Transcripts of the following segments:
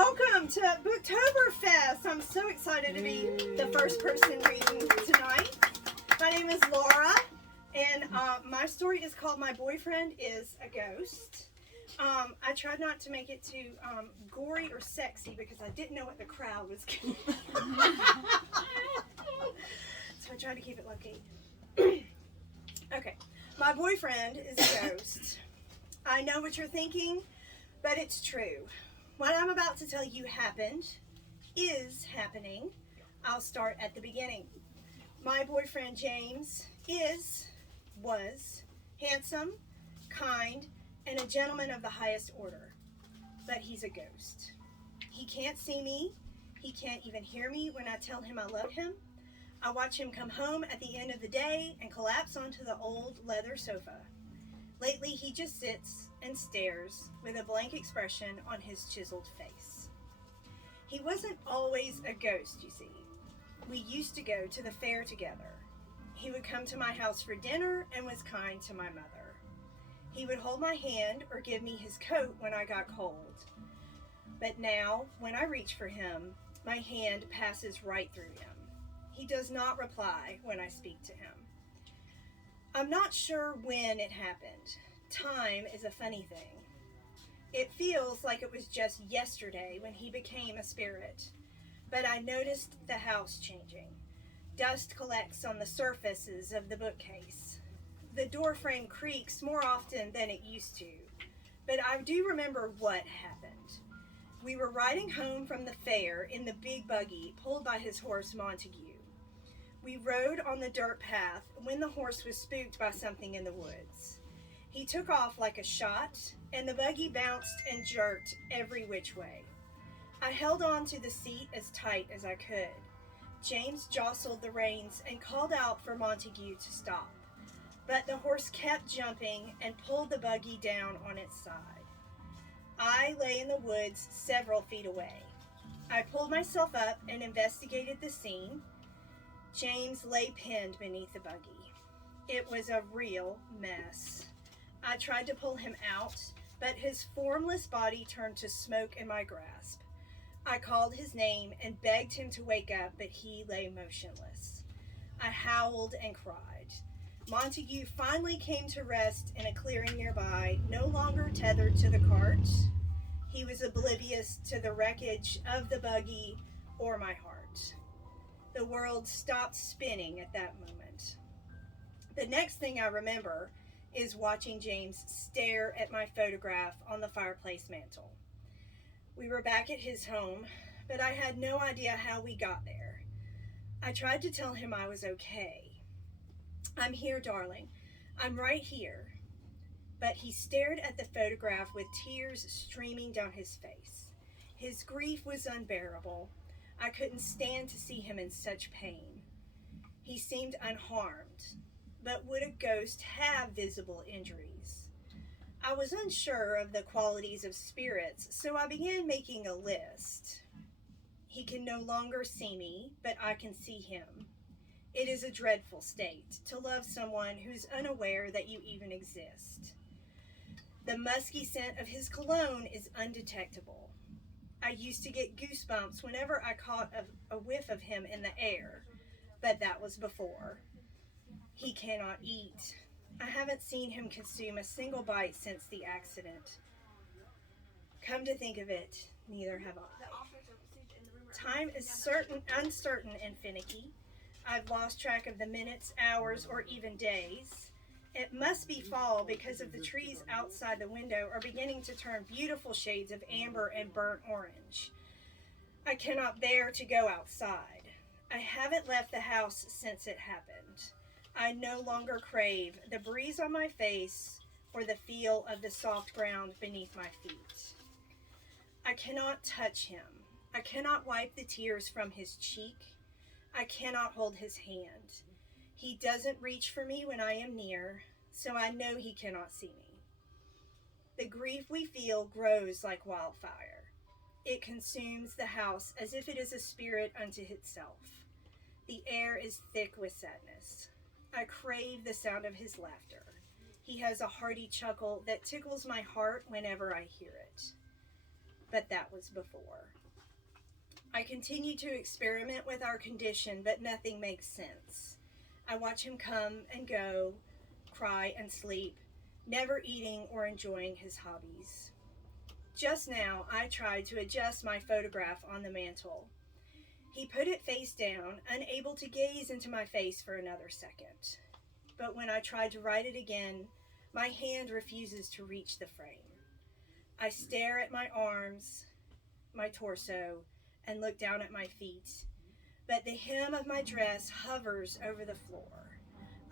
Welcome to Book-Tober Fest. I'm so excited to be the first person reading tonight. My name is Lara, and my story is called My Boyfriend is a Ghost. I tried not to make it too gory or sexy because I didn't know what the crowd was going to So I tried to keep it low-key. Okay, my boyfriend is a ghost. I know what you're thinking, but it's true. What I'm about to tell you is happening. I'll start at the beginning. My boyfriend James was handsome, kind, and a gentleman of the highest order. But he's a ghost. He can't see me. He can't even hear me when I tell him I love him. I watch him come home at the end of the day and collapse onto the old leather sofa. Lately, he just sits and stares with a blank expression on his chiseled face. He wasn't always a ghost, you see. We used to go to the fair together. He would come to my house for dinner and was kind to my mother. He would hold my hand or give me his coat when I got cold. But now, when I reach for him, my hand passes right through him. He does not reply when I speak to him. I'm not sure when it happened. Time is a funny thing. It feels like it was just yesterday when he became a spirit. But I noticed the house changing. Dust collects on the surfaces of the bookcase. The door frame creaks more often than it used to. But I do remember what happened. We were riding home from the fair in the big buggy pulled by his horse Montague. We rode on the dirt path when the horse was spooked by something in the woods. He took off like a shot, and the buggy bounced and jerked every which way. I held on to the seat as tight as I could. James jostled the reins and called out for Montague to stop, but the horse kept jumping and pulled the buggy down on its side. I lay in the woods several feet away. I pulled myself up and investigated the scene. James lay pinned beneath the buggy. It was a real mess. I tried to pull him out, but his formless body turned to smoke in my grasp. I called his name and begged him to wake up, but he lay motionless. I howled and cried. Montague finally came to rest in a clearing nearby, no longer tethered to the cart. He was oblivious to the wreckage of the buggy or my heart. The world stopped spinning at that moment. The next thing I remember is watching James stare at my photograph on the fireplace mantle. We were back at his home, but I had no idea how we got there. I tried to tell him I was okay. I'm here, darling. I'm right here. But he stared at the photograph with tears streaming down his face. His grief was unbearable. I couldn't stand to see him in such pain. He seemed unharmed, but would a ghost have visible injuries? I was unsure of the qualities of spirits, so I began making a list. He can no longer see me, but I can see him. It is a dreadful state to love someone who's unaware that you even exist. The musky scent of his cologne is undetectable. I used to get goosebumps whenever I caught a whiff of him in the air, but that was before. He cannot eat. I haven't seen him consume a single bite since the accident. Come to think of it, neither have I. Time is uncertain and finicky. I've lost track of the minutes, hours, or even days. It must be fall because of the trees outside the window are beginning to turn beautiful shades of amber and burnt orange. I cannot bear to go outside. I haven't left the house since it happened. I no longer crave the breeze on my face or the feel of the soft ground beneath my feet. I cannot touch him. I cannot wipe the tears from his cheek. I cannot hold his hand. He doesn't reach for me when I am near, so I know he cannot see me. The grief we feel grows like wildfire. It consumes the house as if it is a spirit unto itself. The air is thick with sadness. I crave the sound of his laughter. He has a hearty chuckle that tickles my heart whenever I hear it. but that was before. I continue to experiment with our condition, but nothing makes sense. I watch him come and go, cry and sleep, never eating or enjoying his hobbies. Just now, I tried to adjust my photograph on the mantle. He put it face down, unable to gaze into my face for another second. But when I tried to write it again, my hand refuses to reach the frame. I stare at my arms, my torso, and look down at my feet. But the hem of my dress hovers over the floor.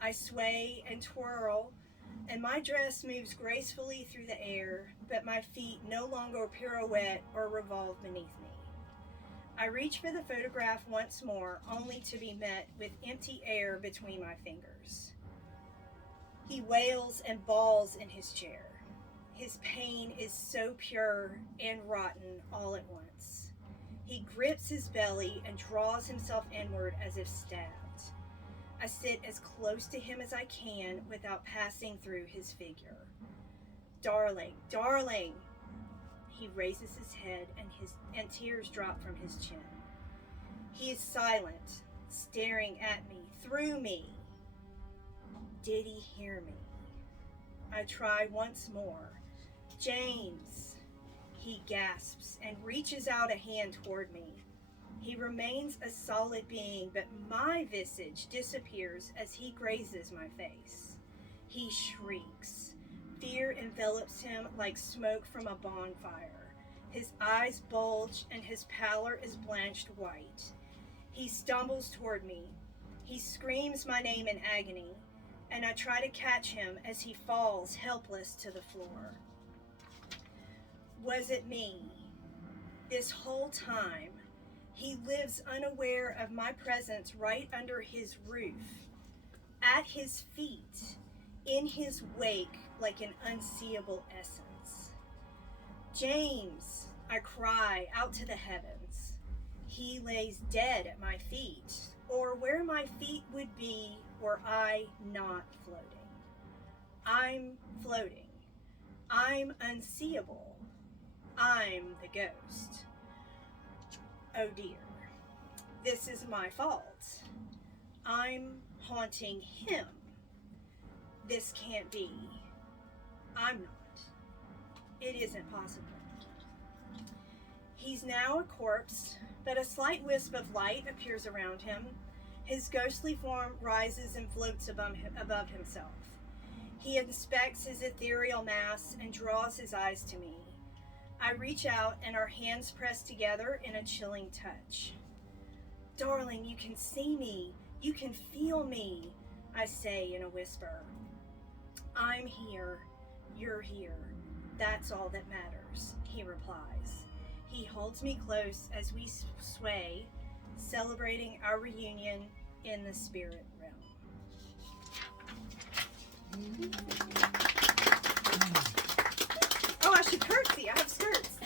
I sway and twirl, and my dress moves gracefully through the air, but my feet no longer pirouette or revolve beneath me. I reach for the photograph once more, only to be met with empty air between my fingers. He wails and bawls in his chair. His pain is so pure and rotten all at once. He grips his belly and draws himself inward as if stabbed. I sit as close to him as I can without passing through his figure. Darling, darling. He raises his head and tears drop from his chin. He is silent, staring at me, through me. Did he hear me? I try once more. James. He gasps and reaches out a hand toward me. He remains a solid being, but my visage disappears as he grazes my face. He shrieks. Fear envelops him like smoke from a bonfire. His eyes bulge and his pallor is blanched white. He stumbles toward me. He screams my name in agony, and I try to catch him as he falls helpless to the floor. Was it me? This whole time, he lives unaware of my presence right under his roof, at his feet, in his wake like an unseeable essence. James, I cry out to the heavens. He lays dead at my feet, or where my feet would be were I not floating. I'm floating. I'm unseeable. I'm the ghost. Oh dear, this is my fault. I'm haunting him. This can't be. I'm not. It isn't possible. He's now a corpse, but a slight wisp of light appears around him. His ghostly form rises and floats above himself. He inspects his ethereal mass and draws his eyes to me. I reach out and our hands press together in a chilling touch. Darling, you can see me. You can feel me, I say in a whisper. I'm here. You're here. That's all that matters, he replies. He holds me close as we sway, celebrating our reunion in the spirit realm. Oh, I should curtsy. I have skirts.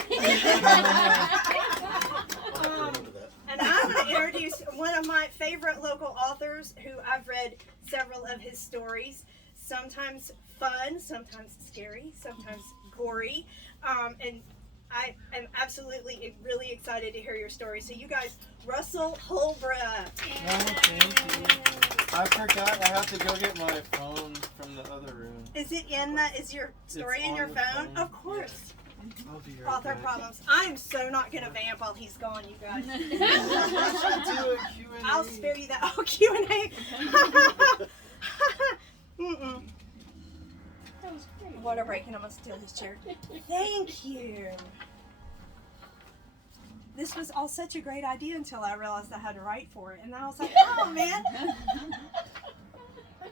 And I'm going to introduce one of my favorite local authors who I've read several of his stories. Sometimes fun, sometimes scary, sometimes gory. And I am absolutely really excited to hear your story. So you guys, Russell Holbrook. Oh, thank you. I forgot I have to go get my phone from the other room. Is it in is your story in your phone? Of course. I'll be right Author back. problems. I'm so not going to vamp while he's gone, you guys. We should do a Q&A. I'll spare you that. Oh, Q&A. Mm-mm. That was great. Water breaking. I'm going to steal his chair. Thank you. This was all such a great idea until I realized I had to write for it. And then I was like, oh, man.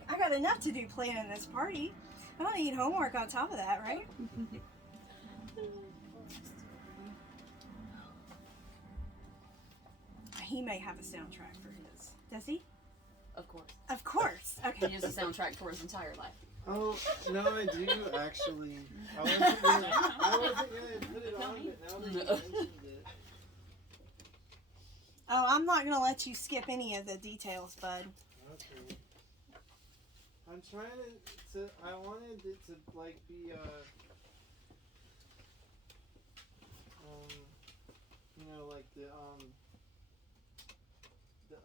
I got enough to do planning this party. I don't need homework on top of that, right? He may have a soundtrack for his. Does he? Of course. Of course. Okay. He has a soundtrack for his entire life. Oh, no, I do actually. I wasn't gonna put it on, but now that you mentioned it. Oh, I'm not going to let you skip any of the details, bud. Okay. I'm trying to I wanted it to, like, be,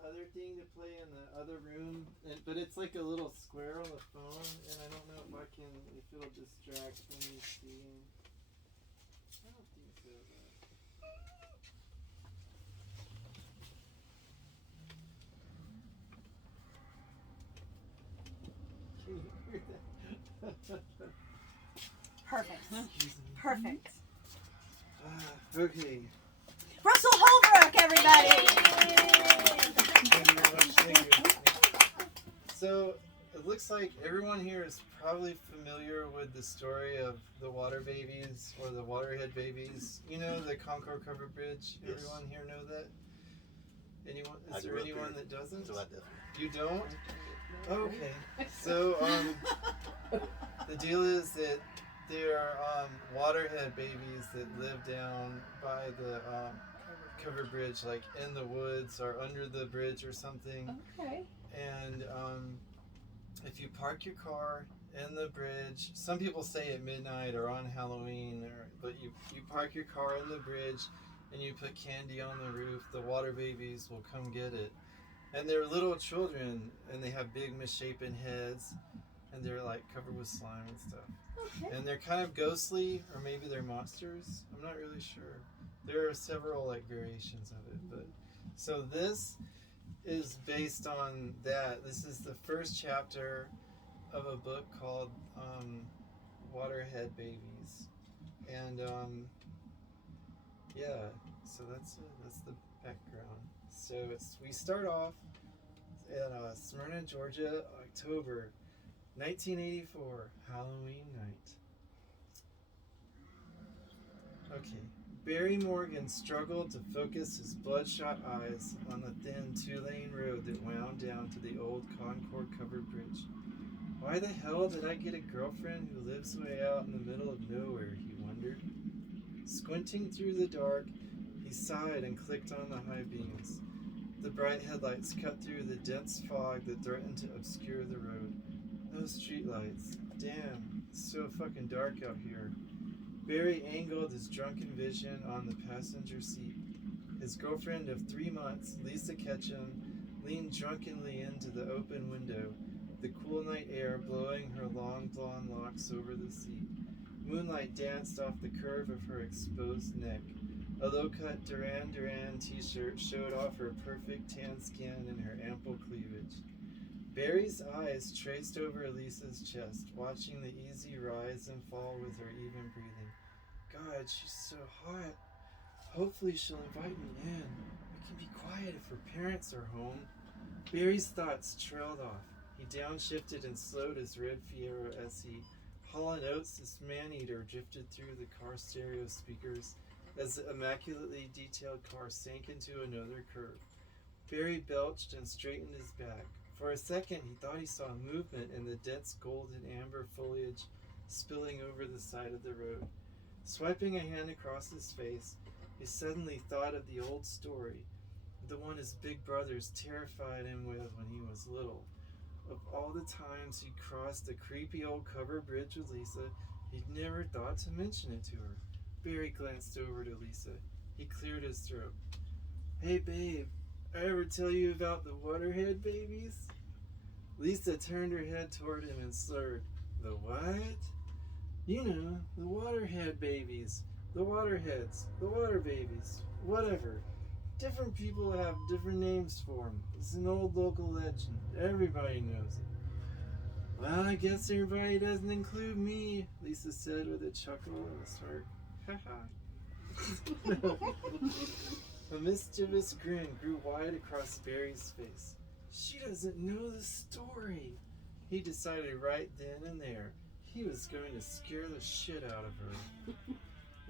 other thing to play in the other room, but it's like a little square on the phone, and I don't know if it'll distract from me seeing. I don't think so. Can you hear that? Perfect. Perfect. Okay. Russell Holbrook, everybody! Thank you very much. Thank you. So, it looks like everyone here is probably familiar with the story of the water babies or the waterhead babies. You know, the Concord Covered Bridge? Yes. Everyone here know that? Anyone? I Is there grew up anyone here, that doesn't? So I definitely. You don't? Okay. So, the deal is that there are waterhead babies that live down by the covered bridge, like in the woods or under the bridge or something. Okay. And if you park your car in the bridge, some people say at midnight or on Halloween, but you park your car in the bridge and you put candy on the roof, the water babies will come get it. And they're little children, and they have big misshapen heads, and they're like covered with slime and stuff. Okay. And they're kind of ghostly, or maybe they're monsters. I'm not really sure. There are several like variations of it, but so this is based on that. This is the first chapter of a book called Waterhead Babies, and yeah. So that's it. That's the background. So we start off at Smyrna, Georgia, October 1984, Halloween night. Okay. Barry Morgan struggled to focus his bloodshot eyes on the thin two-lane road that wound down to the old Concord Covered Bridge. Why the hell did I get a girlfriend who lives way out in the middle of nowhere, he wondered. Squinting through the dark, he sighed and clicked on the high beams. The bright headlights cut through the dense fog that threatened to obscure the road. No streetlights. Damn, it's so fucking dark out here. Barry angled his drunken vision on the passenger seat. His girlfriend of 3 months, Lisa Ketchum, leaned drunkenly into the open window, the cool night air blowing her long blonde locks over the seat. Moonlight danced off the curve of her exposed neck. A low-cut Duran Duran t-shirt showed off her perfect tan skin and her ample cleavage. Barry's eyes traced over Lisa's chest, watching the easy rise and fall with her even breathing. God, she's so hot. Hopefully she'll invite me in. We can be quiet if her parents are home. Barry's thoughts trailed off. He downshifted and slowed his red Fiero SE. Hall & Oates, this man-eater, drifted through the car stereo speakers as the immaculately detailed car sank into another curve. Barry belched and straightened his back. For a second, he thought he saw movement in the dense golden amber foliage spilling over the side of the road. Swiping a hand across his face, he suddenly thought of the old story, the one his big brothers terrified him with when he was little. Of all the times he'd crossed the creepy old covered bridge with Lisa, he'd never thought to mention it to her. Barry glanced over to Lisa. He cleared his throat. Hey babe, I ever tell you about the waterhead babies? Lisa turned her head toward him and slurred. The what? You know, the waterhead babies. The waterheads. The water babies. Whatever. Different people have different names for them. It's an old local legend. Everybody knows it. Well, I guess everybody doesn't include me, Lisa said with a chuckle and a smirk. A mischievous grin grew wide across Barry's face. She doesn't know the story. He decided right then and there he was going to scare the shit out of her.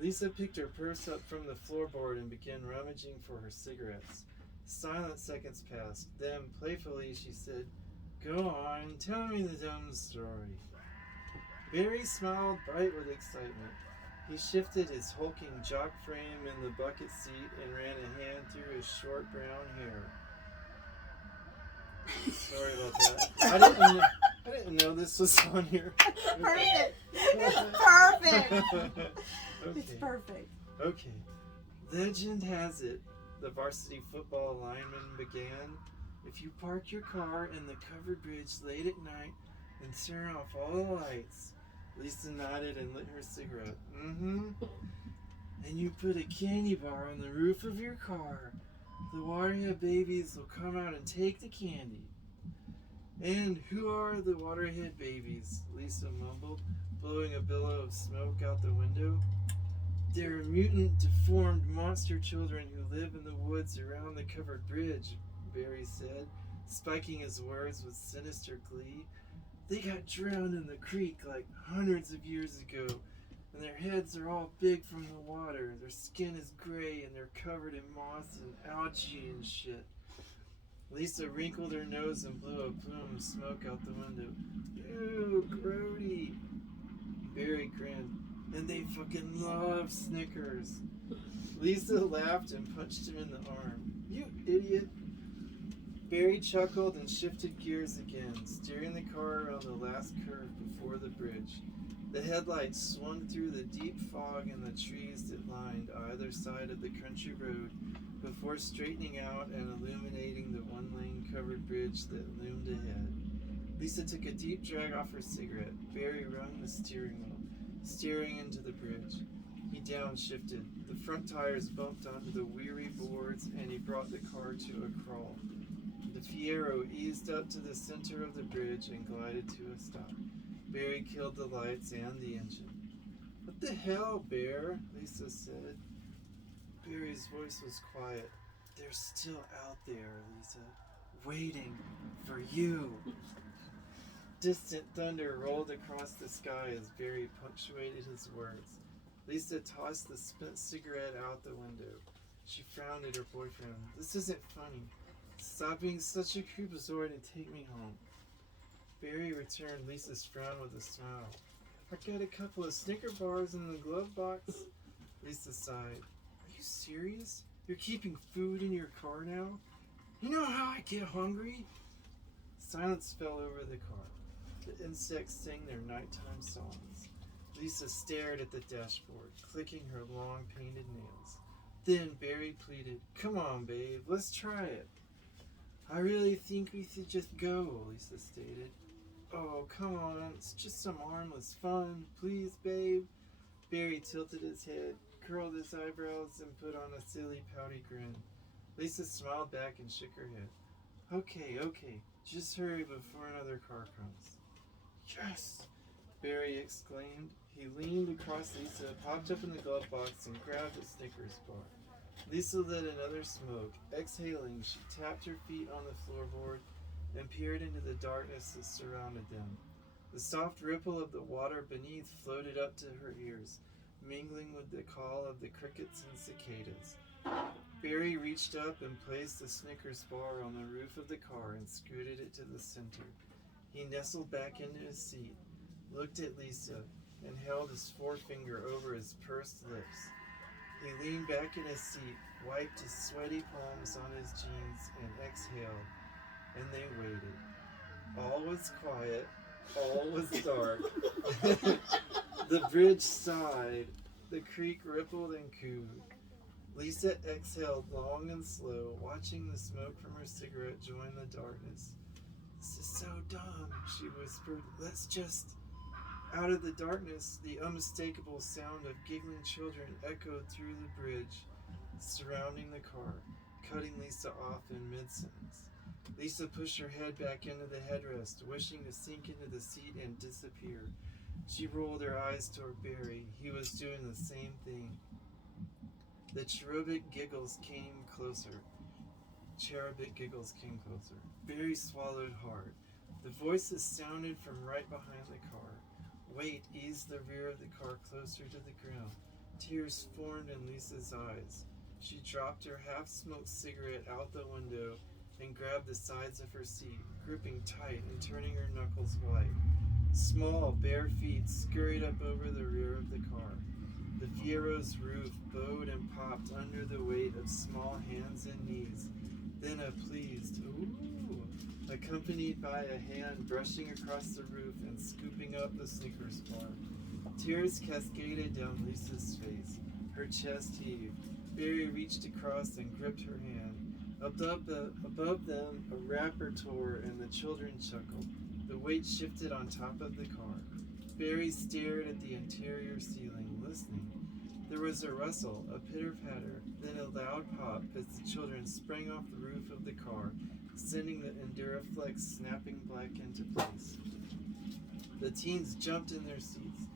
Lisa picked her purse up from the floorboard and began rummaging for her cigarettes. Silent seconds passed. Then, playfully, she said, Go on, tell me the dumb story. Barry smiled, bright with excitement. He shifted his hulking jock frame in the bucket seat and ran a hand through his short brown hair. Sorry about that. I didn't know this was on here. Perfect. It's perfect. Okay. It's perfect. Okay. Legend has it, the varsity football lineman began, If you park your car in the covered bridge late at night and turn off all the lights. Lisa nodded and lit her cigarette. Mm-hmm. And you put a candy bar on the roof of your car. The Waterhead babies will come out and take the candy. And who are the Waterhead babies? Lisa mumbled, blowing a billow of smoke out the window. They're mutant, deformed monster children who live in the woods around the covered bridge, Barry said, spiking his words with sinister glee. They got drowned in the creek like hundreds of years ago, and their heads are all big from the water. Their skin is gray, and they're covered in moss and algae and shit. Lisa wrinkled her nose and blew a plume of smoke out the window. Ew, grody. Barry grinned. And they fucking love Snickers. Lisa laughed and punched him in the arm. You idiot. Barry chuckled and shifted gears again, steering the car around the last curve before the bridge. The headlights swung through the deep fog and the trees that lined either side of the country road before straightening out and illuminating the one-lane covered bridge that loomed ahead. Lisa took a deep drag off her cigarette. Barry wrung the steering wheel, steering into the bridge. He downshifted. The front tires bumped onto the weary boards, and he brought the car to a crawl. The Fiero eased up to the center of the bridge and glided to a stop. Barry killed the lights and the engine. What the hell, Bear? Lisa said. Barry's voice was quiet. They're still out there, Lisa, waiting for you. Distant thunder rolled across the sky as Barry punctuated his words. Lisa tossed the spent cigarette out the window. She frowned at her boyfriend. This isn't funny. Stop being such a creepazoid and take me home. Barry returned Lisa's frown with a smile. I got a couple of Snicker bars in the glove box. Lisa sighed. Are you serious? You're keeping food in your car now? You know how I get hungry? Silence fell over the car. The insects sang their nighttime songs. Lisa stared at the dashboard, clicking her long painted nails. Then Barry pleaded, Come on, babe, let's try it. I really think we should just go, Lisa stated. Oh, come on, it's just some harmless fun. Please, babe. Barry tilted his head, curled his eyebrows, and put on a silly, pouty grin. Lisa smiled back and shook her head. Okay, just hurry before another car comes. Yes! Barry exclaimed. He leaned across Lisa, popped up in the glove box, and grabbed a Snickers bar. Lisa lit another smoke. Exhaling, she tapped her feet on the floorboard and peered into the darkness that surrounded them. The soft ripple of the water beneath floated up to her ears, mingling with the call of the crickets and cicadas. Barry reached up and placed the Snickers bar on the roof of the car and scooted it to the center. He nestled back into his seat, looked at Lisa, and held his forefinger over his pursed lips. He leaned back in his seat, wiped his sweaty palms on his jeans, and exhaled, and they waited. All was quiet, all was dark. The bridge sighed, the creek rippled and cooed. Lisa exhaled long and slow, watching the smoke from her cigarette join the darkness. This is so dumb, she whispered. Let's just... Out of the darkness, the unmistakable sound of giggling children echoed through the bridge, surrounding the car, cutting Lisa off in mid-sentence. Lisa pushed her head back into the headrest, wishing to sink into the seat and disappear. She rolled her eyes toward Barry. He was doing the same thing. The cherubic giggles came closer. Barry swallowed hard. The voices sounded from right behind the car. Weight eased the rear of the car closer to the ground. Tears formed in Lisa's eyes. She dropped her half-smoked cigarette out the window and grabbed the sides of her seat, gripping tight and turning her knuckles white. Small, bare feet scurried up over the rear of the car. The Fiero's roof bowed and popped under the weight of small hands and knees. Then a pleased ooh, accompanied by a hand brushing across the roof and scooping up the Snickers bar. Tears cascaded down Lisa's face. Her chest heaved. Barry reached across and gripped her hand. Above them, a rapper tore and the children chuckled. The weight shifted on top of the car. Barry stared at the interior ceiling, listening. There was a rustle, a pitter-patter, then a loud pop as the children sprang off the roof of the car, sending the Enduraflex snapping back into place. The teens jumped in their seats.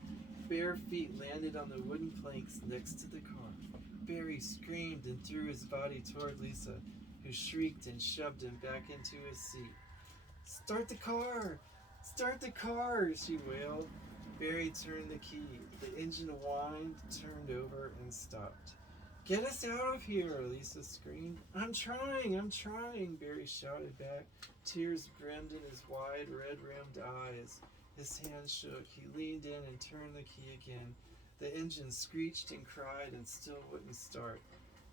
Bare feet landed on the wooden planks next to the car. Barry screamed and threw his body toward Lisa, who shrieked and shoved him back into his seat. "Start the car! Start the car!" she wailed. Barry turned the key. The engine whined, turned over, and stopped. "Get us out of here!" Lisa screamed. I'm trying, Barry shouted back. Tears brimmed in his wide, red-rimmed eyes. His hands shook. He leaned in and turned the key again. The engine screeched and cried and still wouldn't start.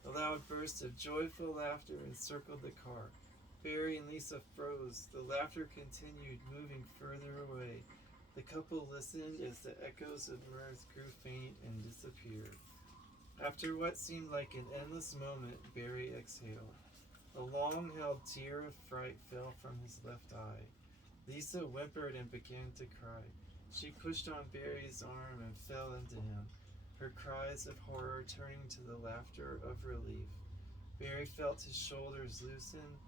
A loud burst of joyful laughter encircled the car. Barry and Lisa froze. The laughter continued, moving further away. The couple listened as the echoes of mirth grew faint and disappeared. After what seemed like an endless moment, Barry exhaled. A long-held tear of fright fell from his left eye. Lisa whimpered and began to cry. She pushed on Barry's arm and fell into him, her cries of horror turning to the laughter of relief. Barry felt his shoulders loosen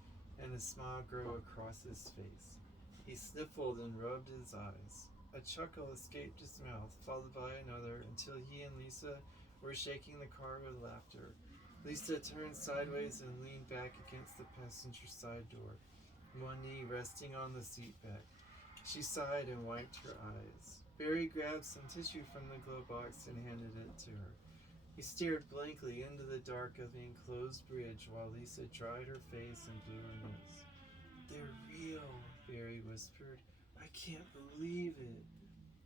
and a smile grow across his face. He sniffled and rubbed his eyes. A chuckle escaped his mouth, followed by another, until he and Lisa were shaking the car with laughter. Lisa turned sideways and leaned back against the passenger side door, one knee resting on the seat back. She sighed and wiped her eyes. Barry grabbed some tissue from the glove box and handed it to her. He stared blankly into the dark of the enclosed bridge while Lisa dried her face and blew her nose. "They're real," Barry whispered. "I can't believe it."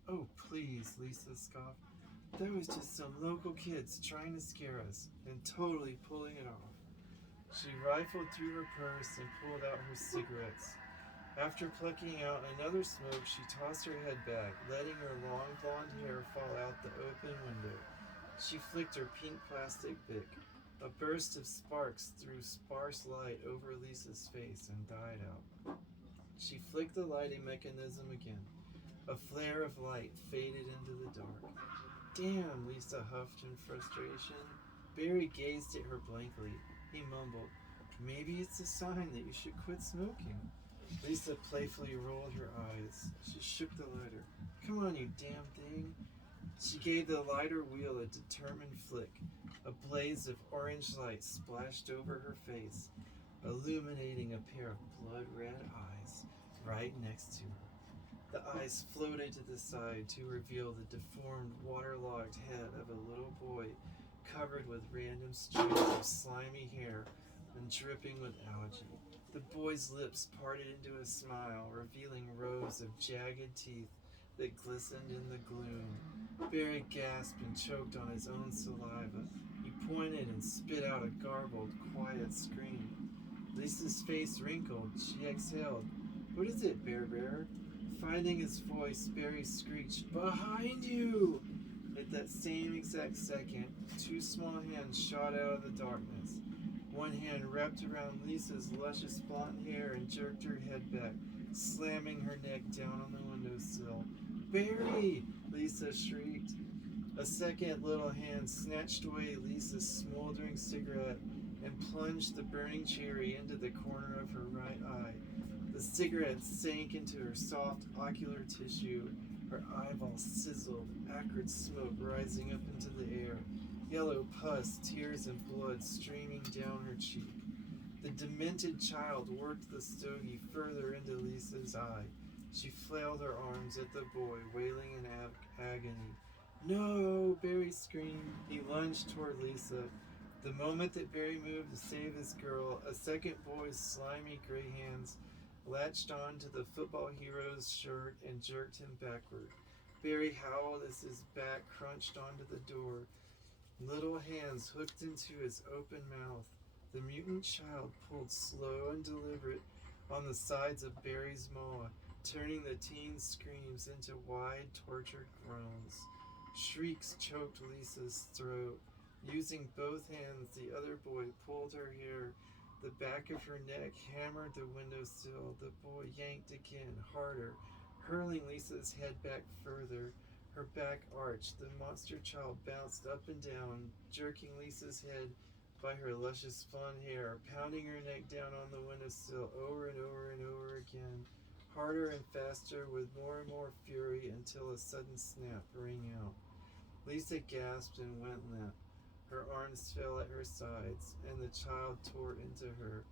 "Oh, please," Lisa scoffed. "That was just some local kids trying to scare us and totally pulling it off." She rifled through her purse and pulled out her cigarettes. After plucking out another smoke, she tossed her head back, letting her long blonde hair fall out the open window. She flicked her pink plastic Bic. A burst of sparks threw sparse light over Lisa's face and died out. She flicked the lighting mechanism again. A flare of light faded into the dark. "Damn," Lisa huffed in frustration. Barry gazed at her blankly. He mumbled, "Maybe it's a sign that you should quit smoking." Lisa playfully rolled her eyes. She shook the lighter. "Come on, you damn thing." She gave the lighter wheel a determined flick. A blaze of orange light splashed over her face, illuminating a pair of blood-red eyes right next to her. The eyes floated to the side to reveal the deformed, waterlogged head of a little boy covered with random strands of slimy hair and dripping with algae. The boy's lips parted into a smile, revealing rows of jagged teeth that glistened in the gloom. Barry gasped and choked on his own saliva. He pointed and spit out a garbled, quiet scream. Lisa's face wrinkled. She exhaled. "What is it, Bear Bear?" Finding his voice, Barry screeched, "Behind you!" At that same exact second, two small hands shot out of the darkness. One hand wrapped around Lisa's luscious blonde hair and jerked her head back, slamming her neck down on the windowsill. "Barry!" Lisa shrieked. A second little hand snatched away Lisa's smoldering cigarette and plunged the burning cherry into the corner of her right eye. The cigarette sank into her soft ocular tissue. Her eyeballs sizzled, acrid smoke rising up into the air. Yellow pus, tears, and blood streaming down her cheek. The demented child worked the stogie further into Lisa's eye. She flailed her arms at the boy, wailing in agony. "No!" Barry screamed. He lunged toward Lisa. The moment that Barry moved to save his girl, a second boy's slimy gray hands latched on to the football hero's shirt and jerked him backward. Barry howled as his back crunched onto the door. Little hands hooked into his open mouth. The mutant child pulled slow and deliberate on the sides of Barry's maw, turning the teen's screams into wide, tortured groans. Shrieks choked Lisa's throat. Using both hands, the other boy pulled her hair The back of her neck hammered the windowsill. The boy yanked again, harder, hurling Lisa's head back further. Her back arched. The monster child bounced up and down, jerking Lisa's head by her luscious blonde hair, pounding her neck down on the windowsill over and over and over again, harder and faster, with more and more fury, until a sudden snap rang out. Lisa gasped and went limp. Her arms fell at her sides, and the child tore into her.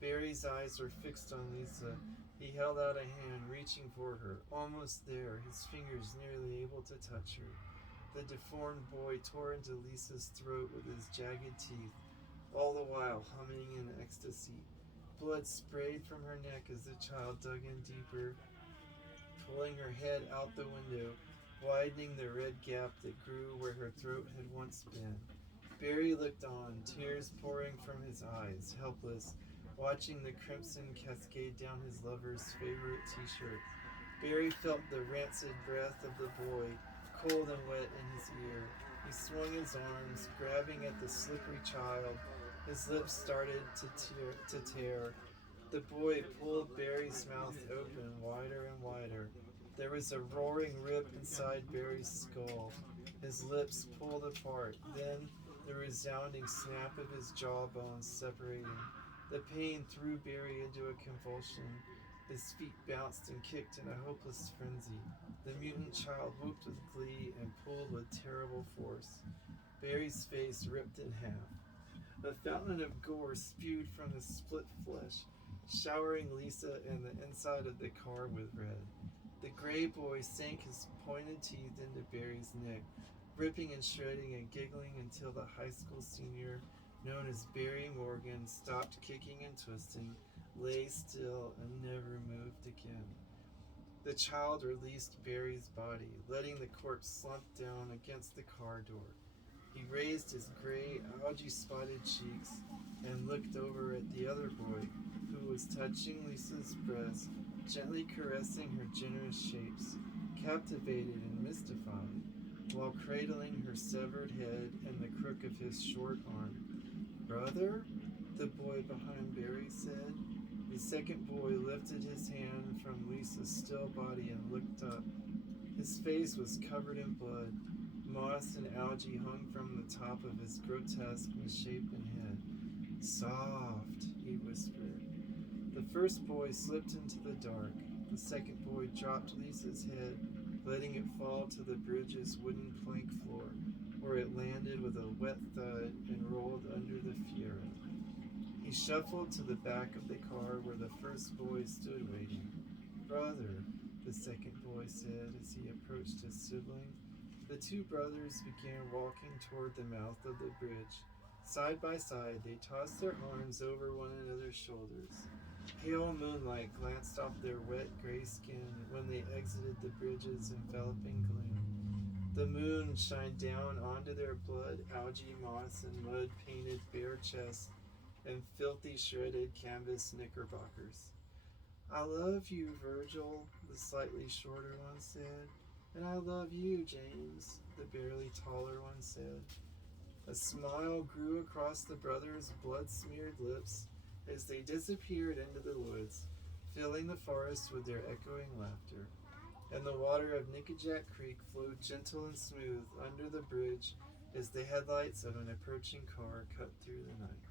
Barry's eyes were fixed on Lisa. He held out a hand, reaching for her, almost there, his fingers nearly able to touch her. The deformed boy tore into Lisa's throat with his jagged teeth, all the while humming in ecstasy. Blood sprayed from her neck as the child dug in deeper, pulling her head out the window, widening the red gap that grew where her throat had once been. Barry looked on, tears pouring from his eyes, helpless, watching the crimson cascade down his lover's favorite t-shirt. Barry felt the rancid breath of the boy, cold and wet in his ear. He swung his arms, grabbing at the slippery child. His lips started to tear. The boy pulled Barry's mouth open, wider and wider. There was a roaring rip inside Barry's skull. His lips pulled apart. Then the resounding snap of his jawbones separating. The pain threw Barry into a convulsion. His feet bounced and kicked in a hopeless frenzy. The mutant child whooped with glee and pulled with terrible force. Barry's face ripped in half. A fountain of gore spewed from his split flesh, showering Lisa and the inside of the car with red. The gray boy sank his pointed teeth into Barry's neck, ripping and shredding and giggling until the high school senior, known as Barry Morgan, stopped kicking and twisting, lay still, and never moved again. The child released Barry's body, letting the corpse slump down against the car door. He raised his gray, algae-spotted cheeks and looked over at the other boy, who was touching Lisa's breast, gently caressing her generous shapes, captivated and mystified, while cradling her severed head and the crook of his short arm. "Brother?" the boy behind Barry said. The second boy lifted his hand from Lisa's still body and looked up. His face was covered in blood. Moss and algae hung from the top of his grotesque, misshapen head. "Soft," he whispered. The first boy slipped into the dark. The second boy dropped Lisa's head, letting it fall to the bridge's wooden plank floor, where it landed with a wet thud and rolled under the Fiera. He shuffled to the back of the car where the first boy stood waiting. "Brother," the second boy said as he approached his sibling. The two brothers began walking toward the mouth of the bridge. Side by side, they tossed their arms over one another's shoulders. Pale moonlight glanced off their wet gray skin when they exited the bridge's enveloping gloom. The moon shined down onto their blood, algae, moss, and mud-painted bare chests and filthy shredded canvas knickerbockers. "I love you, Virgil," the slightly shorter one said. "And I love you, James," the barely taller one said. A smile grew across the brothers' blood-smeared lips as they disappeared into the woods, filling the forest with their echoing laughter. And the water of Nickajack Creek flowed gentle and smooth under the bridge as the headlights of an approaching car cut through the night.